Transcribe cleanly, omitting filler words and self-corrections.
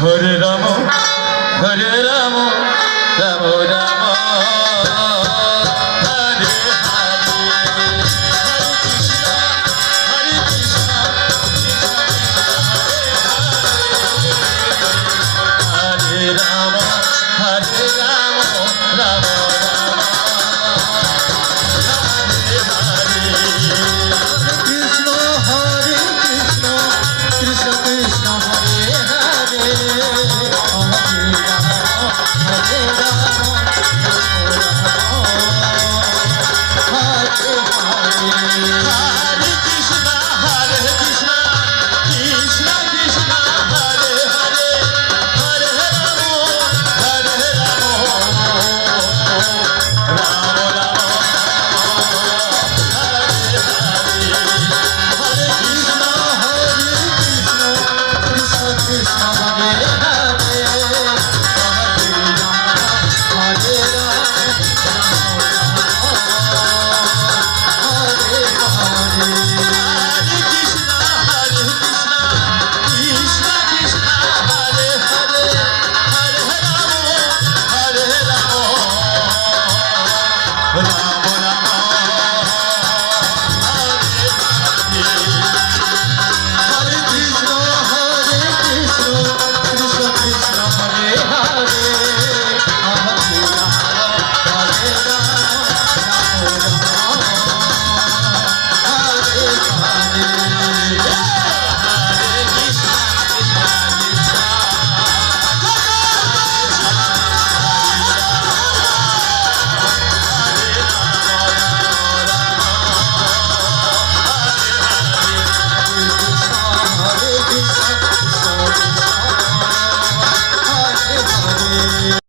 Hare Ram Hare Ram Ram Ram Hare Hare Hare Krishna Hare Ram Hare Ram Ram Ram Hare Hare Krishna Hare Krishna Krishna Krishna Hare Hare Hare Ram Hare Ram Hare Hare Hare Krishna Krishna Krishna Hare Hare Hare Ram Ram Ram Hare Hare Hare Krishna Hare Krishna Krishna Krishna Hare Hare Hare Ram Hare Ram Hare Hare Hare Krishna Krishna Krishna Hare Hare Hare Ram Ram Ram Hare Hare Krishna Krishna Krishna Hare Hare Hare Ram Hare Ram Ram Ram Hare Hare